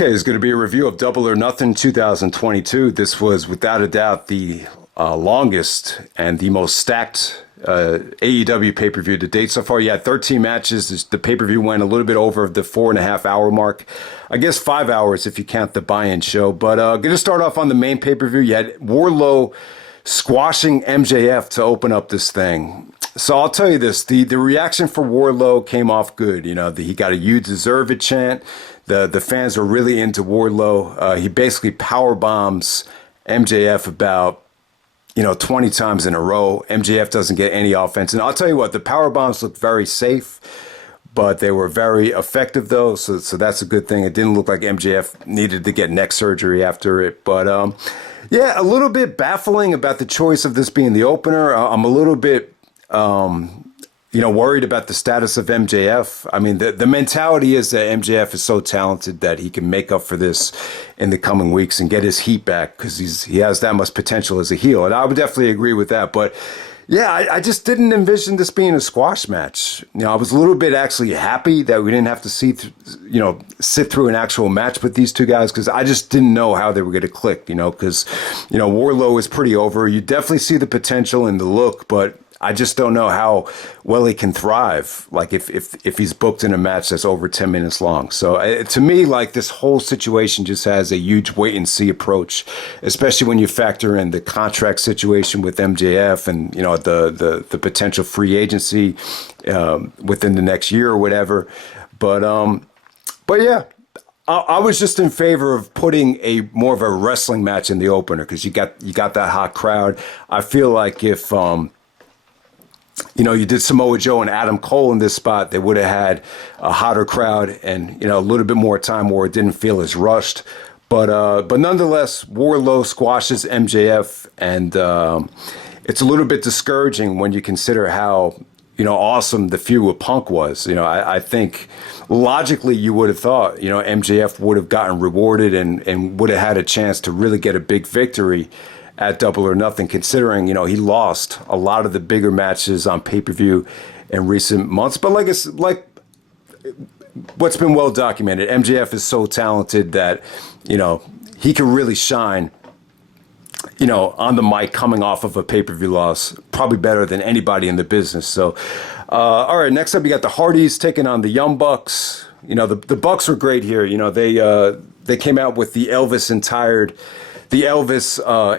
Okay, it's going to be a review of Double or Nothing 2022. This was without a doubt the longest and the most stacked AEW pay-per-view to date so far. You had 13 matches. The pay-per-view went a little bit over the 4.5 hour mark. I guess 5 hours if you count the buy-in show. But going to start off on the main pay-per-view. You had Wardlow squashing MJF to open up this thing. So I'll tell you this, the reaction for Wardlow came off good. You know, he got a "You deserve it" chant. The fans were really into Wardlow. He basically power bombs MJF about 20 times in a row. MJF doesn't get any offense. And I'll tell you what, the power bombs looked very safe, but they were very effective though. So that's a good thing. It didn't look like MJF needed to get neck surgery after it. But yeah, a little bit baffling about the choice of this being the opener. I'm a little bit worried about the status of MJF. I mean, the mentality is that MJF is so talented that he can make up for this in the coming weeks and get his heat back because he has that much potential as a heel. And I would definitely agree with that. But yeah, I just didn't envision this being a squash match. I was a little bit actually happy that we didn't have to sit through an actual match with these two guys because I just didn't know how they were going to click, because, Wardlow is pretty over. You definitely see the potential in the look, but I just don't know how well he can thrive, like if he's booked in a match that's over 10 minutes long. So to me, like this whole situation just has a huge wait and see approach, especially when you factor in the contract situation with MJF and, the potential free agency within the next year or whatever. But yeah. I was just in favor of putting a more of a wrestling match in the opener because you got that hot crowd. I feel like if you did Samoa Joe and Adam Cole in this spot, they would have had a hotter crowd and, a little bit more time where it didn't feel as rushed. But nonetheless, Wardlow squashes MJF, and it's a little bit discouraging when you consider how, awesome the feud with Punk was. I think logically you would have thought, MJF would have gotten rewarded and would have had a chance to really get a big victory at Double or Nothing, considering, he lost a lot of the bigger matches on pay-per-view in recent months. But like what's been well documented, MJF is so talented that, he can really shine, on the mic coming off of a pay-per-view loss, probably better than anybody in the business. So, all right, next up, you got the Hardys taking on the Young Bucks. The Bucks were great here. They came out with the Elvis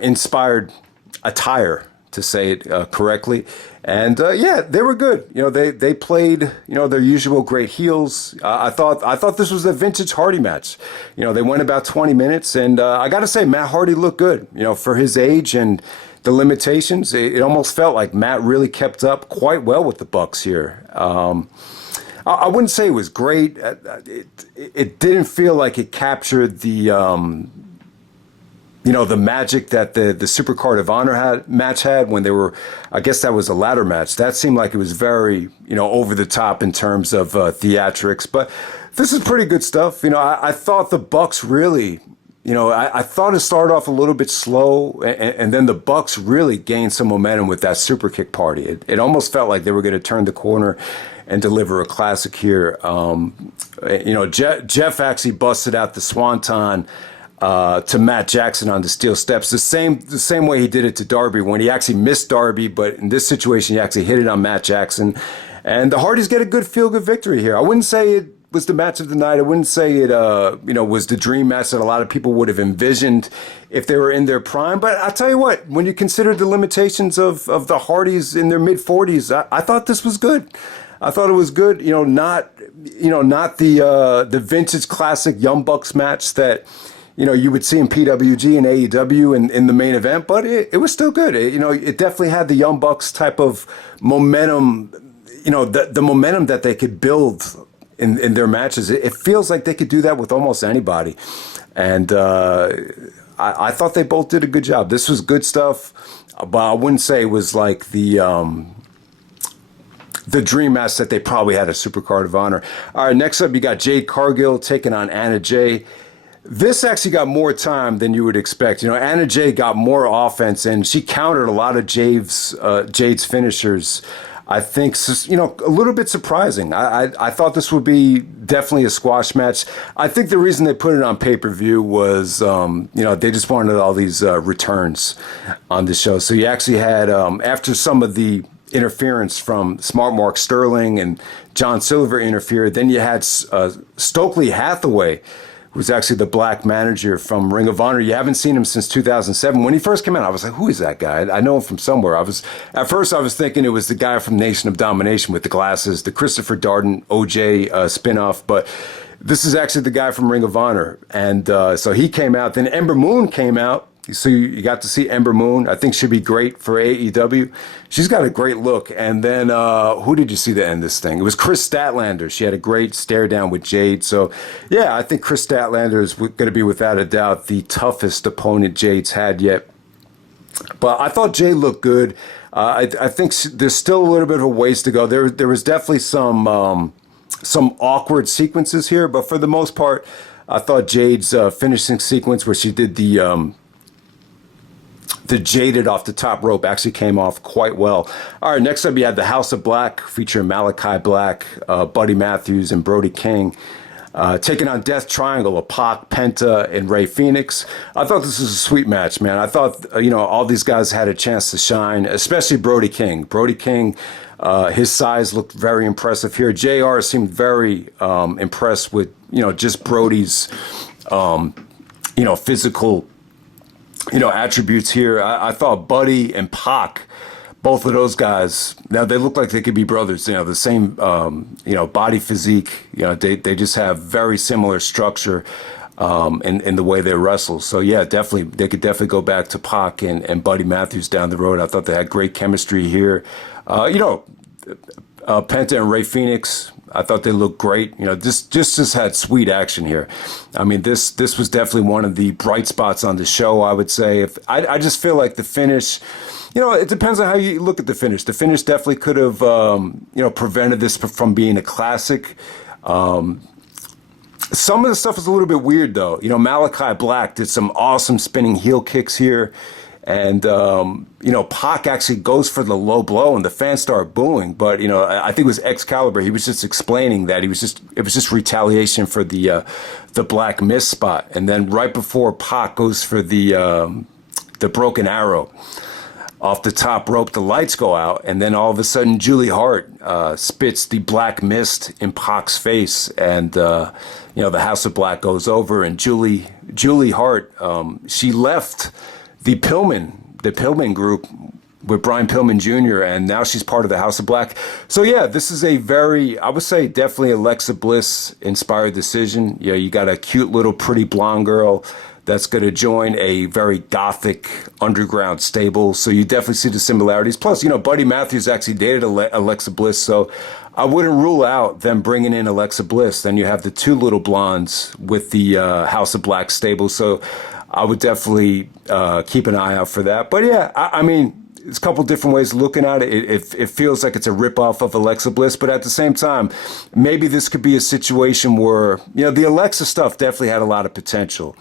inspired attire, to say it correctly. And yeah, they were good. They played, their usual great heels. I thought this was a vintage Hardy match. They went about 20 minutes, and I got to say, Matt Hardy looked good. For his age and the limitations, it almost felt like Matt really kept up quite well with the Bucks here. I wouldn't say it was great. It didn't feel like it captured the magic that the Supercard of Honor match had when they were, I guess that was a ladder match. That seemed like it was very, over the top in terms of theatrics. But this is pretty good stuff. I thought the Bucks really, I thought it started off a little bit slow, and then the Bucks really gained some momentum with that super kick party. It almost felt like they were going to turn the corner and deliver a classic here. Jeff actually busted out the Swanton to Matt Jackson on the steel steps, the same way he did it to Darby when he actually missed Darby, but in this situation he actually hit it on Matt Jackson. And the Hardys get a good feel-good victory here. I wouldn't say it was the match of the night. I wouldn't say it was the dream match that a lot of people would have envisioned if they were in their prime. But I'll tell you what, when you consider the limitations of the Hardys in their mid-40s, I thought this was good. I thought it was good, not the vintage classic Young Bucks match that you would see in PWG and AEW in the main event, but it was still good. It definitely had the Young Bucks type of momentum, the momentum that they could build in their matches. It feels like they could do that with almost anybody. And I thought they both did a good job. This was good stuff, but I wouldn't say it was like the dream match that they probably had a Supercard of Honor. All right, next up, you got Jade Cargille taking on Anna Jay. This actually got more time than you would expect. Anna Jay got more offense, and she countered a lot of Jade's finishers. I think, a little bit surprising. I thought this would be definitely a squash match. I think the reason they put it on pay-per-view was, they just wanted all these returns on the show. So you actually had, after some of the interference from Smart Mark Sterling and John Silver interfered, then you had Stokely Hathaway, who's actually the black manager from Ring of Honor. You haven't seen him since 2007. When he first came out, I was like, who is that guy? I know him from somewhere. At first I was thinking it was the guy from Nation of Domination with the glasses, the Christopher Darden OJ spinoff, but this is actually the guy from Ring of Honor. And so he came out. Then Ember Moon came out. So you got to see Ember Moon. I think she'd be great for AEW. She's got a great look. And then who did you see to end this thing? It was Chris Statlander. She had a great stare down with Jade. So, yeah, I think Chris Statlander is going to be, without a doubt, the toughest opponent Jade's had yet. But I thought Jade looked good. I think there's still a little bit of a ways to go. There was definitely some awkward sequences here. But for the most part, I thought Jade's finishing sequence where she did the Jaded off the top rope actually came off quite well. All right, next up you had the House of Black featuring Malachi Black, Buddy Matthews, and Brody King, taking on Death Triangle of Pac, Penta, and Rey Fenix. I thought this was a sweet match, man. I thought, all these guys had a chance to shine, especially Brody King. Brody King, his size looked very impressive here. JR seemed very impressed with, just Brody's, physical attributes here. I thought Buddy and Pac, both of those guys, now they look like they could be brothers, the same, body physique, they just have very similar structure, in the way they wrestle. So yeah, definitely, they could definitely go back to Pac and Buddy Matthews down the road. I thought they had great chemistry here. Penta and Rey Fenix, I thought they looked great. This just had sweet action here. I mean, this was definitely one of the bright spots on the show, I would say. I just feel like the finish, it depends on how you look at the finish. The finish definitely could have, prevented this from being a classic. Some of the stuff was a little bit weird, though. Malachi Black did some awesome spinning heel kicks here. And, Pac actually goes for the low blow and the fans start booing. But, I think it was Excalibur. He was just explaining that it was just retaliation for the Black Mist spot. And then right before Pac goes for the broken arrow off the top rope, the lights go out. And then all of a sudden, Julie Hart spits the Black Mist in Pac's face. And, the House of Black goes over. And Julie Hart, she left the Pillman group with Brian Pillman Jr., and now she's part of the House of Black. So yeah, this is a very, I would say, definitely Alexa Bliss inspired decision. You got a cute little pretty blonde girl that's going to join a very gothic underground stable. So you definitely see the similarities. Plus, Buddy Matthews actually dated Alexa Bliss, so I wouldn't rule out them bringing in Alexa Bliss. Then you have the two little blondes with the House of Black stable. So I would definitely keep an eye out for that. But yeah, I mean, there's a couple different ways of looking at it. It feels like it's a ripoff of Alexa Bliss, but at the same time, maybe this could be a situation where, the Alexa stuff definitely had a lot of potential.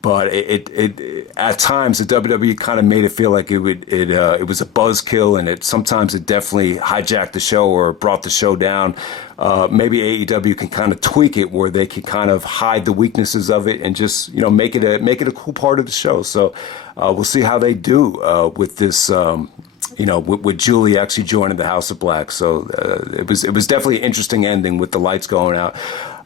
But it at times the WWE kind of made it feel like it was a buzzkill, and sometimes it definitely hijacked the show or brought the show down. Maybe AEW can kind of tweak it where they can kind of hide the weaknesses of it and just make it a cool part of the show. So we'll see how they do with this. With Julie actually joining the House of Black. So it was definitely an interesting ending with the lights going out.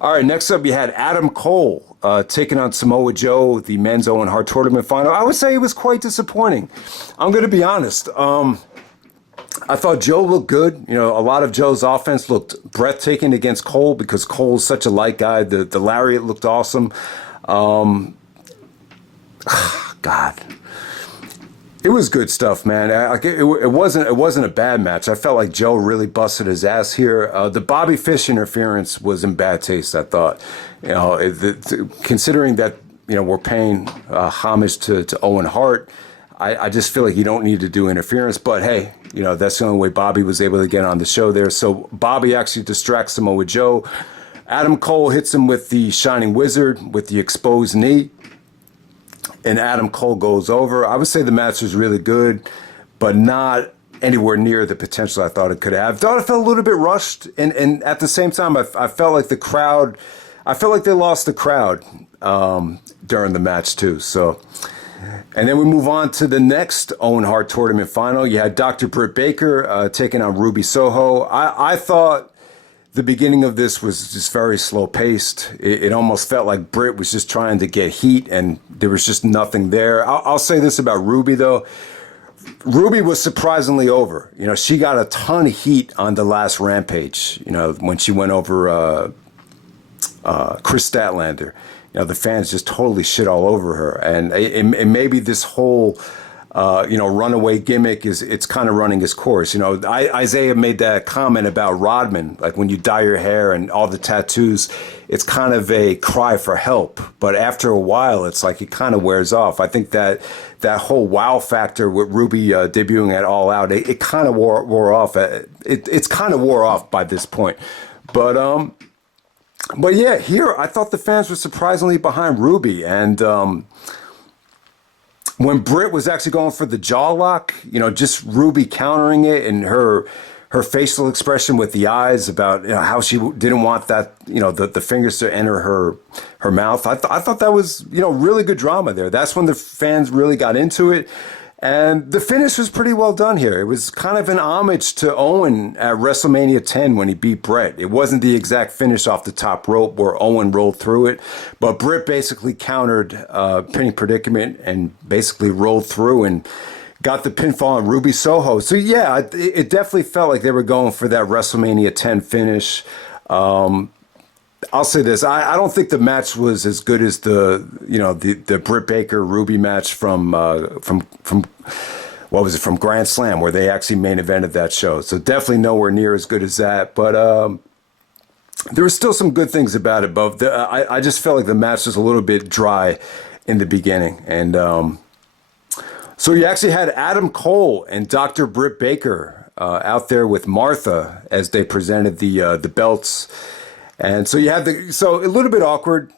All right, next up you had Adam Cole taking on Samoa Joe, the men's Owen Hart tournament final. I would say it was quite disappointing. I'm going to be honest. I thought Joe looked good. A lot of Joe's offense looked breathtaking against Cole because Cole's such a light guy. The lariat looked awesome. God. It was good stuff, man. It wasn't a bad match. I felt like Joe really busted his ass here. The Bobby Fish interference was in bad taste, I thought. Considering that we're paying homage to Owen Hart, I just feel like you don't need to do interference. But hey, that's the only way Bobby was able to get on the show there. So Bobby actually distracts Samoa Joe. Adam Cole hits him with the Shining Wizard with the exposed knee. And Adam Cole goes over. I would say the match was really good, but not anywhere near the potential I thought it could have. I thought it felt a little bit rushed, and at the same time, I felt like the crowd, I felt like they lost the crowd during the match too. So, and then we move on to the next Owen Hart tournament final. You had Dr. Britt Baker taking on Ruby Soho. I thought the beginning of this was just very slow paced. It almost felt like Britt was just trying to get heat, and there was just nothing there. I'll say this about Ruby though. Ruby was surprisingly over. You know, she got a ton of heat on the last Rampage, you know, when she went over Chris Statlander. You know, the fans just totally shit all over her. And maybe this whole, runaway gimmick it's kind of running its course. You know, Isaiah made that comment about Rodman, like when you dye your hair and all the tattoos, it's kind of a cry for help. But after a while, it's like it kind of wears off. I think that whole wow factor with Ruby debuting at All Out, it kind of wore off. It's kind of wore off by this point. But yeah, here I thought the fans were surprisingly behind Ruby. And when Britt was actually going for the jaw lock, you know, just Ruby countering it, and her facial expression with the eyes about, you know, how she didn't want that, you know, the fingers to enter her mouth. I thought that was, you know, really good drama there. That's when the fans really got into it. And the finish was pretty well done here. It was kind of an homage to Owen at WrestleMania 10 when he beat Brett. It wasn't the exact finish off the top rope where Owen rolled through it, but Britt basically countered pinning predicament and basically rolled through and got the pinfall on Ruby Soho. So yeah, it definitely felt like they were going for that WrestleMania 10 finish. I'll say this: I don't think the match was as good as the Britt Baker Ruby match from what was it, from Grand Slam, where they actually main evented that show. So definitely nowhere near as good as that. But there were still some good things about it. But I just felt like the match was a little bit dry in the beginning. And so you actually had Adam Cole and Dr. Britt Baker out there with Martha as they presented the belts. And so you had so a little bit awkward.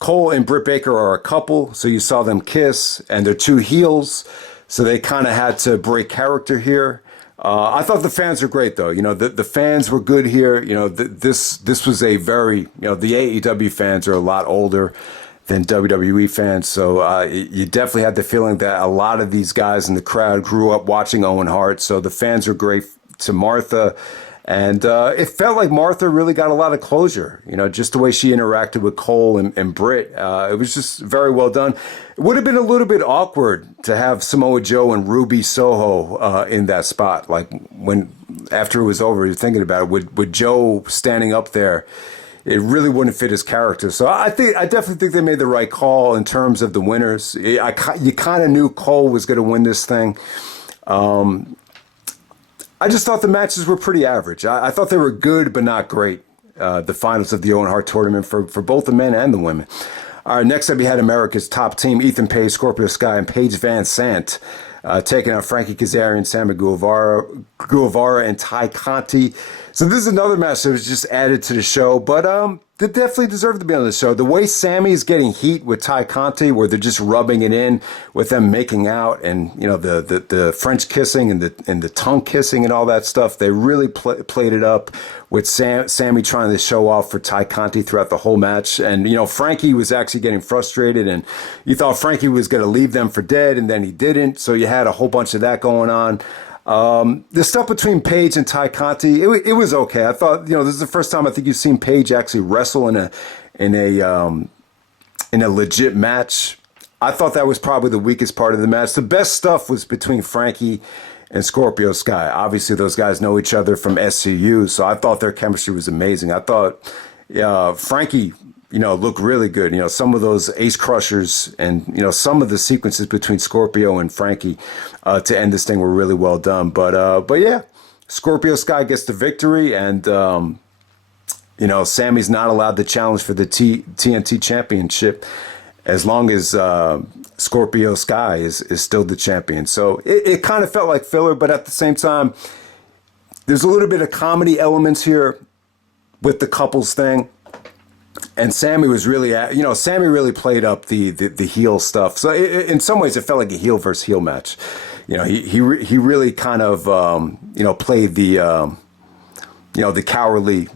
Cole and Britt Baker are a couple, so you saw them kiss, and they're two heels, so they kind of had to break character here. I thought the fans were great, though. You know, the fans were good here. You know, this was a very, you know, the AEW fans are a lot older than WWE fans, so you definitely had the feeling that a lot of these guys in the crowd grew up watching Owen Hart, so the fans were great to Martha. And it felt like Martha really got a lot of closure, you know, just the way she interacted with Cole and Britt. It was just very well done. It would have been a little bit awkward to have Samoa Joe and Ruby Soho in that spot. Like after it was over, you're thinking about it, with Joe standing up there, it really wouldn't fit his character. So I definitely think they made the right call in terms of the winners. You kind of knew Cole was going to win this thing. I just thought the matches were pretty average. I thought they were good, but not great. The finals of the Owen Hart tournament for both the men and the women. All right, next up, you had America's top team, Ethan Page, Scorpio Sky, and Paige Van Sant, taking on Frankie Kazarian, Sammy Guevara, and Ty Conti. So this is another match that was just added to the show, but they definitely deserve to be on the show. The way Sammy's getting heat with Ty Conti, where they're just rubbing it in with them making out, and you know the French kissing and the tongue kissing and all that stuff, they really played it up with Sammy trying to show off for Ty Conti throughout the whole match. And you know, Frankie was actually getting frustrated, and you thought Frankie was going to leave them for dead, and then he didn't. So you had a whole bunch of that going on. The stuff between Paige and Ty Conti, it was okay. I thought, you know, this is the first time I think you've seen Paige actually wrestle in a legit match. I thought that was probably the weakest part of the match. The best stuff was between Frankie and Scorpio Sky. Obviously, those guys know each other from SCU, so I thought their chemistry was amazing. I thought Frankie, you know, looked really good. You know, some of those ace crushers and, you know, some of the sequences between Scorpio and Frankie to end this thing were really well done. But yeah, Scorpio Sky gets the victory, and, you know, Sammy's not allowed to challenge for the TNT championship as long as Scorpio Sky is still the champion. So it kind of felt like filler, but at the same time, there's a little bit of comedy elements here with the couples thing. And Sammy was really, you know, Sammy really played up the heel stuff. So in some ways, it felt like a heel versus heel match. he really kind of played the cowardly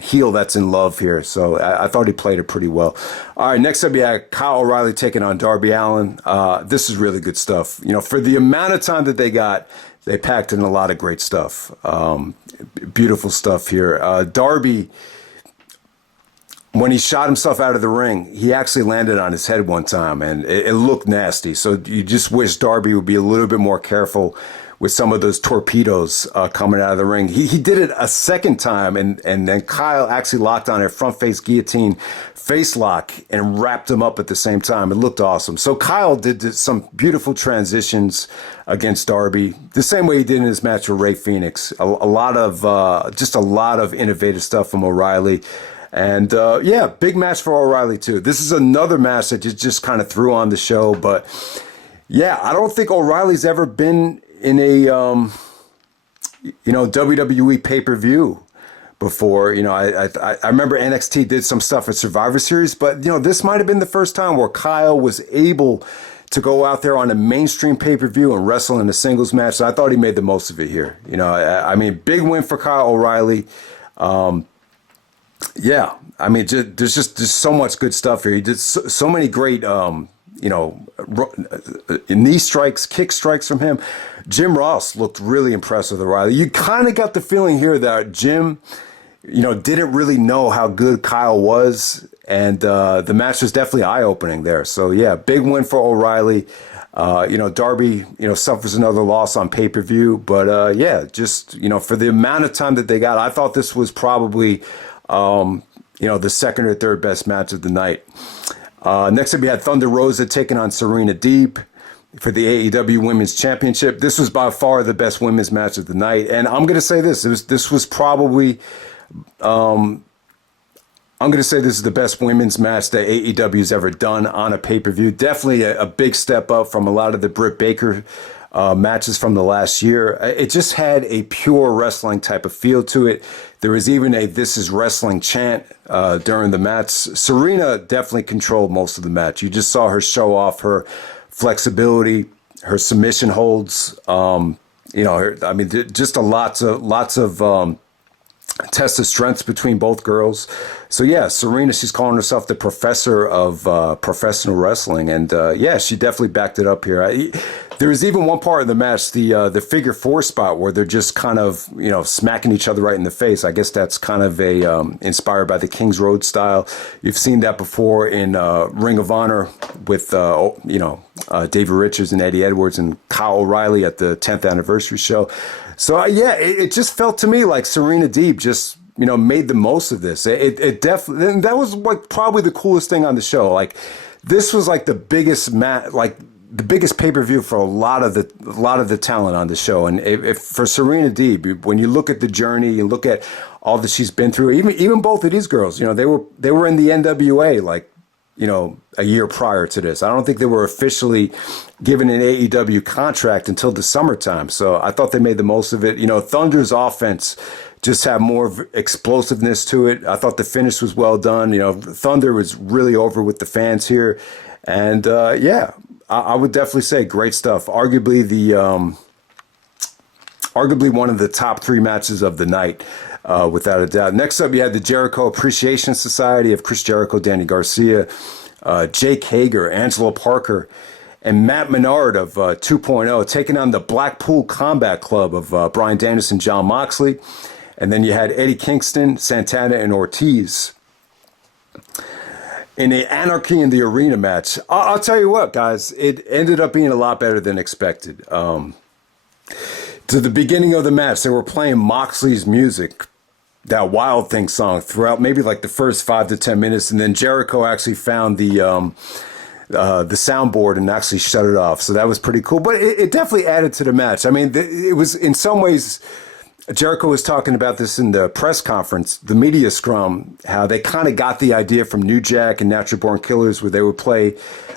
heel that's in love here. So I thought he played it pretty well. All right, next up you had Kyle O'Reilly taking on Darby Allin. This is really good stuff. For the amount of time that they got, they packed in a lot of great stuff. Beautiful stuff here. Darby, when he shot himself out of the ring, he actually landed on his head one time, and it looked nasty. So you just wish Darby would be a little bit more careful with some of those torpedoes coming out of the ring. He did it a second time, and then Kyle actually locked on a front face guillotine face lock and wrapped him up at the same time. It looked awesome. So Kyle did some beautiful transitions against Darby, the same way he did in his match with Rey Fenix. A lot of innovative stuff from O'Reilly. And big match for O'Reilly too. This is another match that just kind of threw on the show. But yeah, I don't think O'Reilly's ever been in a WWE pay-per-view before. I remember NXT did some stuff at Survivor Series, but this might have been the first time where Kyle was able to go out there on a mainstream pay-per-view and wrestle in a singles match. So I thought he made the most of it here. Big win for Kyle O'Reilly. There's so much good stuff here. He did so many great, knee strikes, kick strikes from him. Jim Ross looked really impressive with O'Reilly. You kind of got the feeling here that Jim, didn't really know how good Kyle was, and the match was definitely eye-opening there. So yeah, big win for O'Reilly. Darby, suffers another loss on pay-per-view, but for the amount of time that they got, I thought this was probably the second or third best match of the night. Next up, we had Thunder Rosa taking on Serena Deeb for the AEW Women's Championship. This was by far the best women's match of the night, and I'm going to say this was probably I'm going to say this is the best women's match that AEW's ever done on a pay-per-view. Definitely a big step up from a lot of the Britt Baker matches from the last year. It just had a pure wrestling type of feel to it. There was even a "This is wrestling" chant during the match. Serena definitely controlled most of the match. You just saw her show off her flexibility, her submission holds. Just lots of test of strengths between both girls. So yeah, Serena, she's calling herself the professor of professional wrestling, and she definitely backed it up here. There was even one part of the match, the figure four spot, where they're just kind of smacking each other right in the face. I guess that's kind of inspired by the King's Road style. You've seen that before in Ring of Honor with David Richards and Eddie Edwards and Kyle O'Reilly at the 10th anniversary show. So it just felt to me like Serena Deeb just made the most of this. It definitely, and that was like probably the coolest thing on the show. Like this was like the biggest the biggest pay-per-view for a lot of the talent on the show. And if for Serena Deeb, when you look at the journey, you look at all that she's been through, even both of these girls, they were in the NWA a year prior to this. I don't think they were officially given an AEW contract until the summertime. So I thought they made the most of it. Thunder's offense just had more explosiveness to it. I thought the finish was well done. Thunder was really over with the fans here. And I would definitely say great stuff. Arguably one of the top three matches of the night, without a doubt. Next up, you had the Jericho Appreciation Society of Chris Jericho, Danny Garcia, Jake Hager, Angelo Parker, and Matt Menard of 2.0 taking on the Blackpool Combat Club of Bryan Danielson, John Moxley. And then you had Eddie Kingston, Santana, and Ortiz in the Anarchy in the Arena match. I'll tell you what, guys, it ended up being a lot better than expected. To the beginning of the match, they were playing Moxley's music, that Wild Thing song, throughout maybe like the first 5 to 10 minutes, and then Jericho actually found the soundboard and actually shut it off. So that was pretty cool. But it definitely added to the match. I mean, it was in some ways. Jericho was talking about this in the press conference, the media scrum, how they kind of got the idea from New Jack and Natural Born Killers, where they would play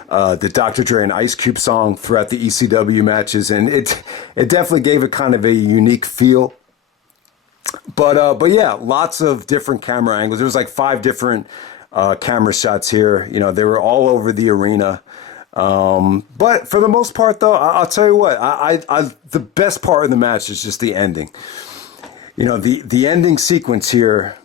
the Dr. Dre and Ice Cube song throughout the ECW matches, and it definitely gave it kind of a unique feel. But yeah, lots of different camera angles. There was like 5 different camera shots here. They were all over the arena. But for the most part, though, I'll tell you what, the best part of the match is just the ending. You know, the ending sequence here.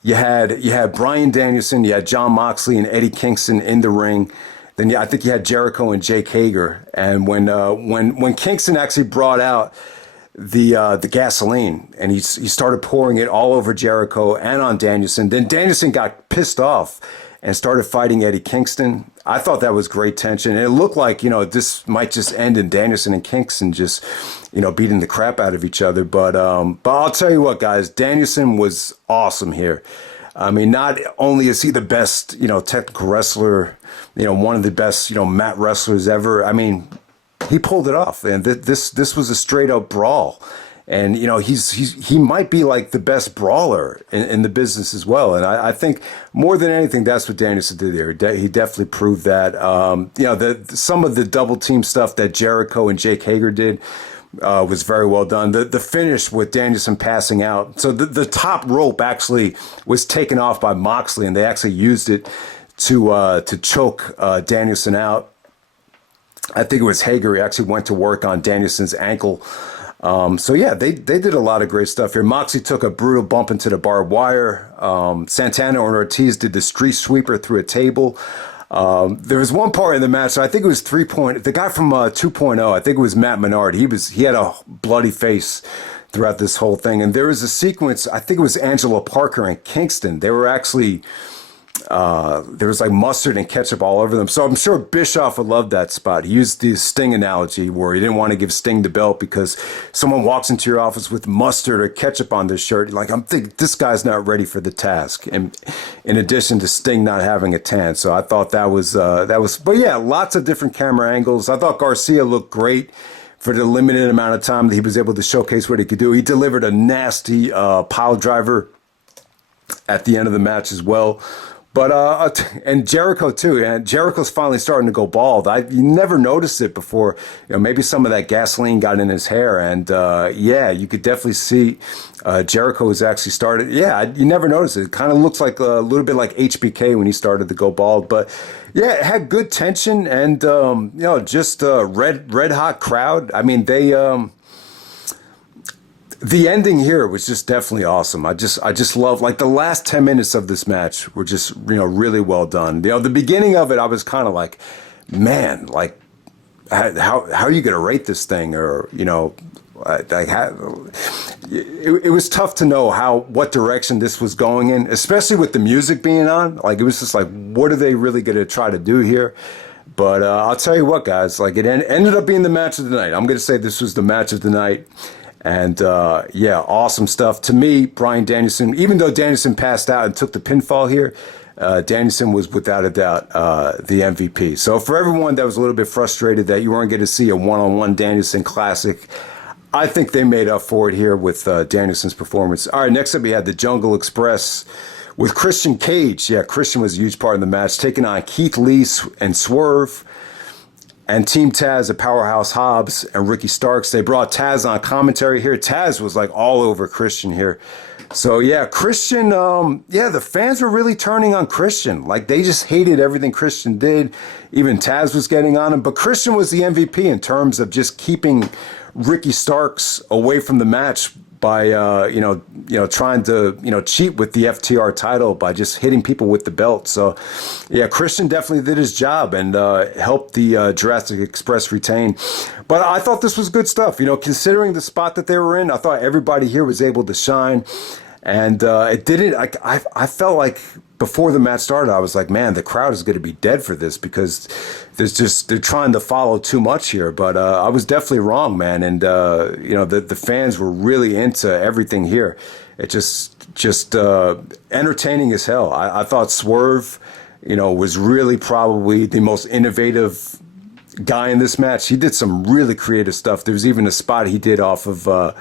You had Bryan Danielson, you had Jon Moxley and Eddie Kingston in the ring. Then I think you had Jericho and Jake Hager. And when Kingston actually brought out the gasoline and he started pouring it all over Jericho and on Danielson, then Danielson got pissed off and started fighting Eddie Kingston. I thought that was great tension. And it looked like, you know, this might just end in Danielson and Kingston just, you know, beating the crap out of each other. But I'll tell you what, guys, Danielson was awesome here. I mean, not only is he the best, you know, technical wrestler, you know, one of the best, you know, mat wrestlers ever. I mean, he pulled it off. And this was a straight up brawl. And, you know, he might be like the best brawler in the business as well. And I think more than anything, that's what Danielson did there. He definitely proved that. You know, some of the double team stuff that Jericho and Jake Hager did was very well done. The finish with Danielson passing out. So the top rope actually was taken off by Moxley, and they actually used it to choke Danielson out. I think it was Hager. He actually went to work on Danielson's ankle. So yeah, they did a lot of great stuff here. Moxley took a brutal bump into the barbed wire. Santana and Ortiz did the street sweeper through a table. There was one part in the match, so I think it was the guy from 2.0, I think it was Matt Menard. He had a bloody face throughout this whole thing. And there was a sequence, I think it was Angela Parker and Kingston. They were actually, there was like mustard and ketchup all over them. So I'm sure Bischoff would love that spot. He used the Sting analogy where he didn't want to give Sting the belt because someone walks into your office with mustard or ketchup on their shirt. Like, I'm thinking this guy's not ready for the task. And in addition to Sting not having a tan. So I thought that was, but yeah, lots of different camera angles. I thought Garcia looked great for the limited amount of time that he was able to showcase what he could do. He delivered a nasty pile driver at the end of the match as well. But and Jericho too, and Jericho's finally starting to go bald. You never noticed it before. You know, maybe some of that gasoline got in his hair, and yeah, you could definitely see Jericho was actually started. Yeah, you never noticed it. It kind of looks like a little bit like HBK when he started to go bald. But yeah, it had good tension, and you know, just red hot crowd. I mean, they. The ending here was just definitely awesome. I just love, like, the last 10 minutes of this match were just, you know, really well done. You know, the beginning of it, I was kind of like, man, like, how are you going to rate this thing? Or, you know, like, it was tough to know what direction this was going in, especially with the music being on. Like, it was just like, what are they really going to try to do here? But I'll tell you what, guys, like, it ended up being the match of the night. I'm going to say this was the match of the night. And yeah, awesome stuff. To me, Bryan Danielson, even though Danielson passed out and took the pinfall here, Danielson was without a doubt the MVP. So for everyone that was a little bit frustrated that you weren't going to see a one-on-one Danielson classic, I think they made up for it here with Danielson's performance. All right, next up we had the Jungle Express with Christian Cage. Yeah, Christian was a huge part of the match, taking on Keith Lee and Swerve. And Team Taz, the Powerhouse Hobbs, and Ricky Starks, they brought Taz on commentary here. Taz was like all over Christian here. So yeah, Christian, yeah, the fans were really turning on Christian. Like, they just hated everything Christian did. Even Taz was getting on him. But Christian was the MVP in terms of just keeping Ricky Starks away from the match by you know trying to cheat with the FTR title by just hitting people with the belt. So yeah, Christian definitely did his job and helped the Jurassic Express retain. But I thought this was good stuff. You know, considering the spot that they were in, I thought everybody here was able to shine. And it didn't. I felt like before the match started, I was like, man, the crowd is going to be dead for this because they're trying to follow too much here. But I was definitely wrong, man. And you know, the fans were really into everything here. It just entertaining as hell. I thought Swerve, you know, was really probably the most innovative guy in this match. He did some really creative stuff. There was even a spot he did off of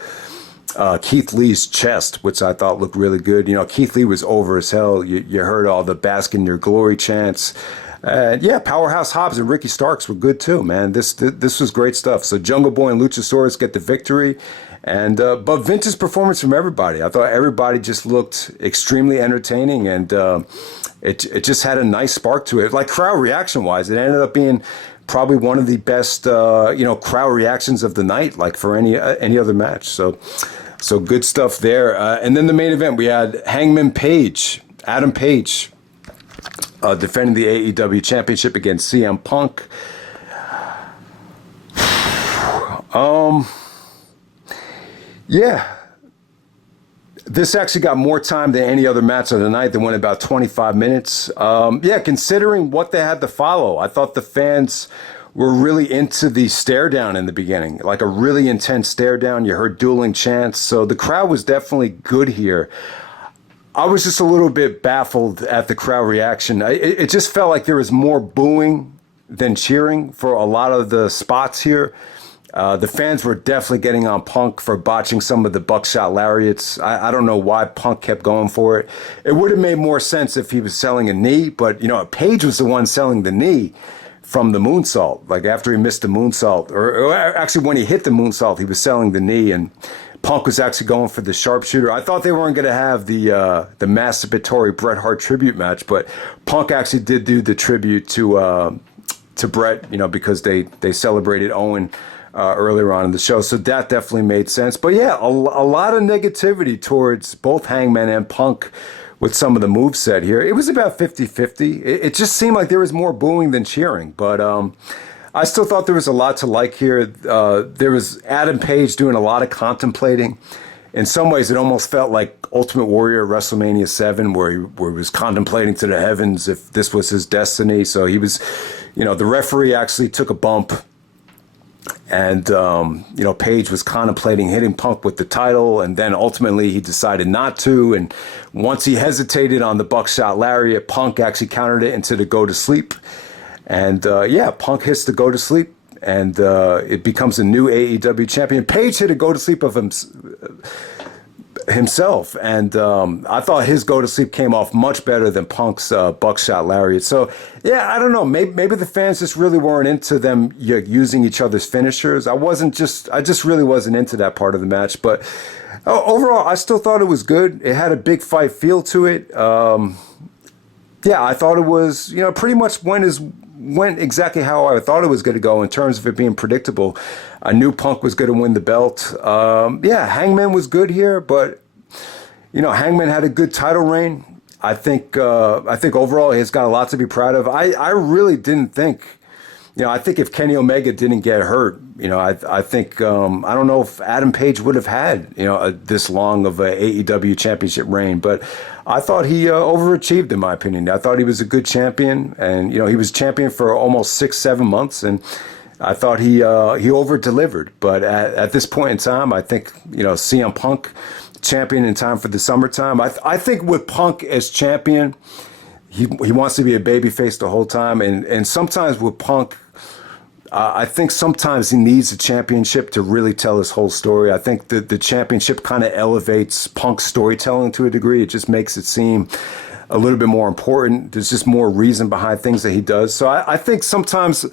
Keith Lee's chest, which I thought looked really good. You know, Keith Lee was over as hell. You heard all the bask in your glory chants. Yeah, Powerhouse Hobbs and Ricky Starks were good too, man. This was great stuff. So Jungle Boy and Luchasaurus get the victory. And but vintage performance from everybody. I thought everybody just looked extremely entertaining, and it just had a nice spark to it. Like crowd reaction wise, it ended up being probably one of the best crowd reactions of the night, like for any other match. So good stuff there. And then the main event, we had Hangman Page, Adam Page, defending the AEW Championship against CM Punk. Yeah. This actually got more time than any other match of the night. They went about 25 minutes. Considering what they had to follow, I thought the fans were really into the stare down in the beginning, like a really intense stare down. You heard dueling chants. So the crowd was definitely good here. I was just a little bit baffled at the crowd reaction. It just felt like there was more booing than cheering for a lot of the spots here. The fans were definitely getting on Punk for botching some of the buckshot lariats. I don't know why Punk kept going for it. It would have made more sense if he was selling a knee, but Paige was the one selling the knee from the moonsault. Like after he missed the moonsault, or actually when he hit the moonsault, he was selling the knee, and Punk was actually going for the sharpshooter. I thought they weren't going to have the masturbatory Bret Hart tribute match, but Punk actually did do the tribute to Bret, because they celebrated Owen earlier on in the show. So that definitely made sense. But yeah, a lot of negativity towards both Hangman and Punk with some of the moveset here. It was about 50-50. It just seemed like there was more booing than cheering. But I still thought there was a lot to like here. There was Adam Page doing a lot of contemplating. In some ways, it almost felt like Ultimate Warrior at WrestleMania 7, where he was contemplating to the heavens if this was his destiny. So he was, the referee actually took a bump. And, Paige was contemplating hitting Punk with the title, and then ultimately he decided not to. And once he hesitated on the buckshot lariat, Punk actually countered it into the go to sleep. And, Punk hits the go to sleep, and it becomes a new AEW champion. Paige hit a go to sleep of himself, and I thought his go to sleep came off much better than Punk's buckshot lariat. So yeah, I don't know, maybe the fans just really weren't into them using each other's finishers. I just really wasn't into that part of the match. But overall, I still thought it was good. It had a big fight feel to it. I thought it was pretty much went exactly how I thought it was going to go in terms of it being predictable. I knew Punk was going to win the belt. Hangman was good here, but Hangman had a good title reign. I think overall he's got a lot to be proud of. I really didn't think, I think if Kenny Omega didn't get hurt, I think I don't know if Adam Page would have had this long of a AEW championship reign, but I thought he overachieved in my opinion. I thought he was a good champion, and he was champion for almost 6-7 months, and I thought he over-delivered. But at this point in time, I think CM Punk champion in time for the summertime. I think with Punk as champion, he wants to be a babyface the whole time, and sometimes with Punk, I think sometimes he needs a championship to really tell his whole story. I think the championship kind of elevates Punk's storytelling to a degree. It just makes it seem a little bit more important. There's just more reason behind things that he does. So I think sometimes,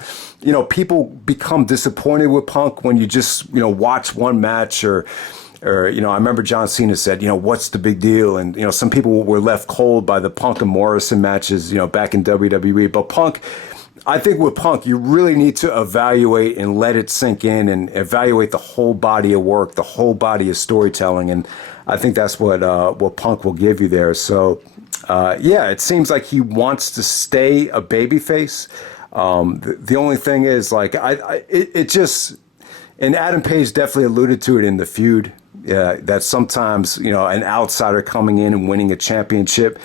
people become disappointed with Punk when you just, watch one match or I remember John Cena said, what's the big deal? And, some people were left cold by the Punk and Morrison matches, back in WWE. But I think with Punk, you really need to evaluate and let it sink in and evaluate the whole body of work, the whole body of storytelling. And I think that's what Punk will give you there. So, it seems like he wants to stay a babyface. The only thing is, like, it just, and Adam Page definitely alluded to it in the feud, that sometimes, an outsider coming in and winning a championship,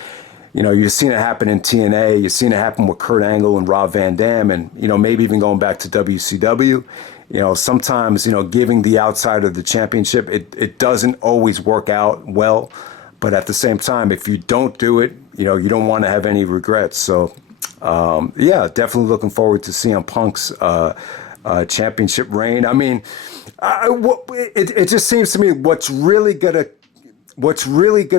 you've seen it happen in TNA, you've seen it happen with Kurt Angle and Rob Van Dam, and, maybe even going back to WCW. Sometimes, giving the outsider the championship, it doesn't always work out well. But at the same time, if you don't do it, you don't want to have any regrets. So, definitely looking forward to CM Punk's championship reign. I mean, it just seems to me what's really gonna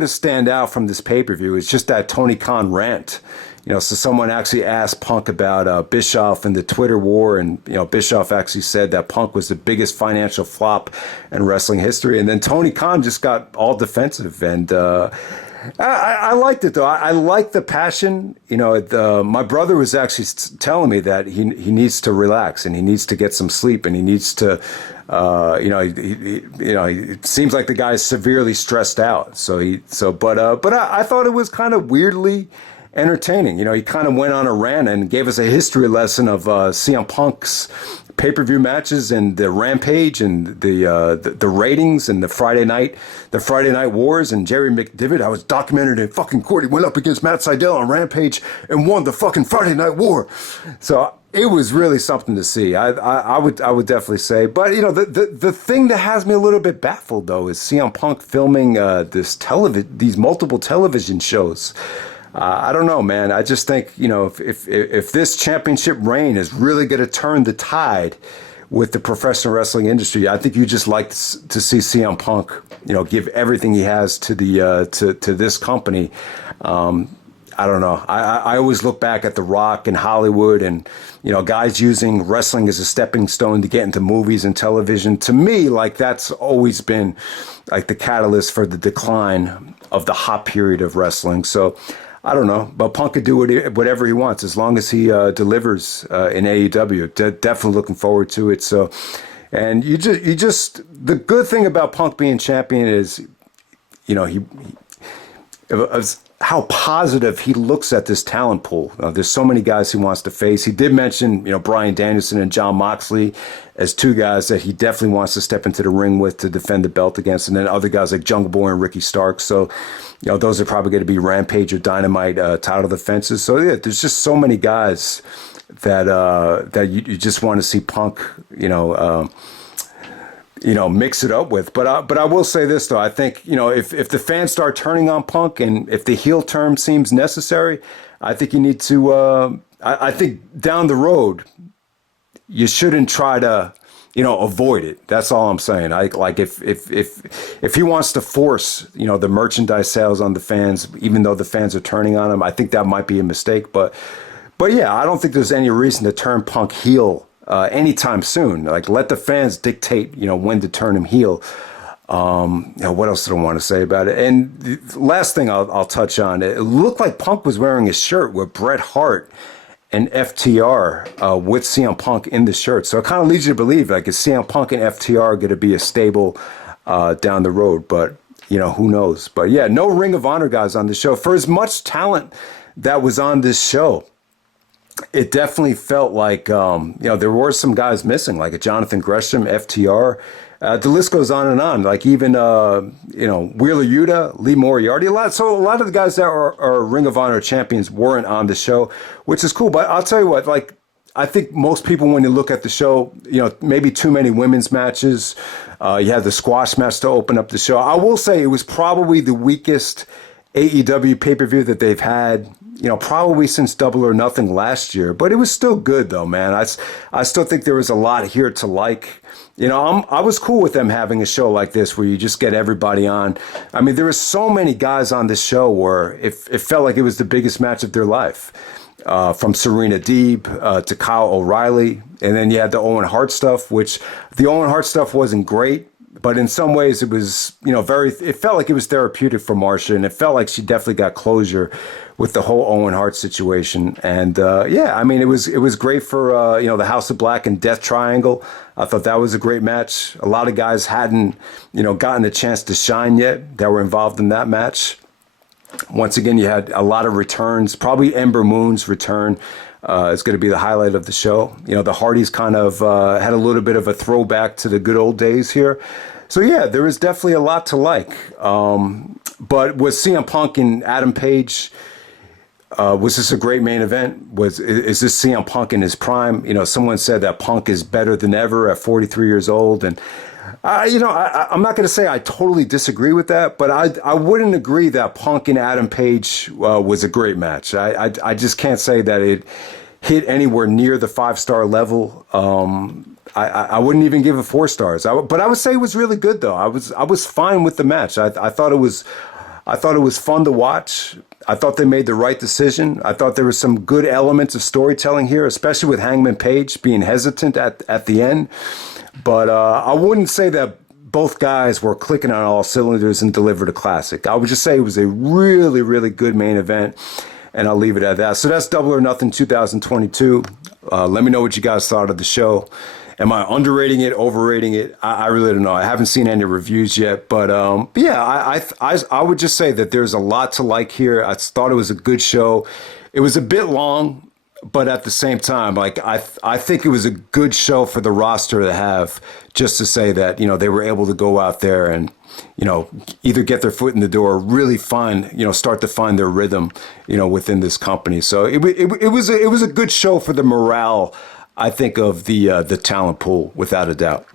stand out from this pay-per-view is just that Tony Khan rant. So someone actually asked Punk about Bischoff and the Twitter war, and Bischoff actually said that Punk was the biggest financial flop in wrestling history. And then Tony Khan just got all defensive, and I liked it though. I like the passion. My brother was actually telling me that he needs to relax and he needs to get some sleep and he needs to. It seems like the guy's severely stressed out. But I thought it was kind of weirdly entertaining. He kind of went on a rant and gave us a history lesson of CM Punk's pay-per-view matches and the Rampage and the ratings and the Friday night wars, and Jerry McDivitt. I was documented in fucking court. He went up against Matt Sydal on Rampage and won the fucking Friday night war. So it was really something to see. I would definitely say. But the thing that has me a little bit baffled though is CM Punk filming these multiple television shows. I don't know, man. I just think, if this championship reign is really going to turn the tide with the professional wrestling industry, I think you just like to see CM Punk, give everything he has to to this company. I don't know. I always look back at The Rock and Hollywood and, guys using wrestling as a stepping stone to get into movies and television. To me, like, that's always been like the catalyst for the decline of the hot period of wrestling. So I don't know, but Punk could do whatever he wants as long as he delivers in AEW. Definitely looking forward to it. So, and you just the good thing about Punk being champion is, how positive he looks at this talent pool. There's so many guys he wants to face. He did mention, Bryan Danielson and Jon Moxley as two guys that he definitely wants to step into the ring with to defend the belt against, and then other guys like Jungle Boy and Ricky Starks. So, those are probably going to be Rampage or Dynamite title defenses. So yeah, there's just so many guys that you just want to see Punk, mix it up with. But I will say this though, I think if the fans start turning on Punk and if the heel term seems necessary, I think you need to. I think down the road, you shouldn't try to avoid it. That's all I'm saying. Like if he wants to force the merchandise sales on the fans, even though the fans are turning on him, I think that might be a mistake. But yeah, I don't think there's any reason to turn Punk heel anytime soon. Like, let the fans dictate, when to turn him heel. What else do I want to say about it? And the last thing I'll touch on, it looked like Punk was wearing a shirt with Bret Hart and FTR with CM Punk in the shirt. So it kind of leads you to believe, like, is CM Punk and FTR going to be a stable down the road? But, who knows? But yeah, no Ring of Honor guys on the show. For as much talent that was on this show, it definitely felt like, there were some guys missing, like a Jonathan Gresham, FTR. The list goes on and on. Like even, Wheeler Yuta, Lee Moriarty. A lot of the guys that are Ring of Honor champions weren't on the show, which is cool. But I'll tell you what, like, I think most people, when you look at the show, maybe too many women's matches. You had the squash match to open up the show. I will say it was probably the weakest AEW pay-per-view that they've had, probably since Double or Nothing last year. But it was still good, though, man. I still think there was a lot here to like. I was cool with them having a show like this where you just get everybody on. I mean, there were so many guys on this show where it felt like it was the biggest match of their life. From Serena Deeb to Kyle O'Reilly. And then you had the Owen Hart stuff, which the Owen Hart stuff wasn't great. But in some ways, it was, it felt like it was therapeutic for Marsha, and it felt like she definitely got closure with the whole Owen Hart situation. And it was great for, the House of Black and Death Triangle. I thought that was a great match. A lot of guys hadn't, gotten a chance to shine yet that were involved in that match. Once again, you had a lot of returns. Probably Ember Moon's return is going to be the highlight of the show. The Hardys kind of had a little bit of a throwback to the good old days here. So yeah, there was definitely a lot to like. But was CM Punk and Adam Page, was this a great main event? Is this CM Punk in his prime? Someone said that Punk is better than ever at 43 years old. And I'm not going to say I totally disagree with that, but I wouldn't agree that Punk and Adam Page was a great match. I just can't say that it hit anywhere near the 5-star level. I wouldn't even give it 4 stars. But I would say it was really good though. I was fine with the match. I thought I thought it was fun to watch. I thought they made the right decision. I thought there were some good elements of storytelling here, especially with Hangman Page being hesitant at the end. But I wouldn't say that both guys were clicking on all cylinders and delivered a classic. I would just say it was a really, really good main event, and I'll leave it at that. So that's Double or Nothing 2022. Let me know what you guys thought of the show. Am I underrating it, overrating it? I really don't know. I haven't seen any reviews yet, but yeah, I would just say that there's a lot to like here. I thought it was a good show. It was a bit long, but at the same time, like I think it was a good show for the roster to have, just to say that, you know, they were able to go out there and, you know, either get their foot in the door or really find, you know, start to find their rhythm, you know, within this company. So it was a good show for the morale, I think, of the talent pool, without a doubt.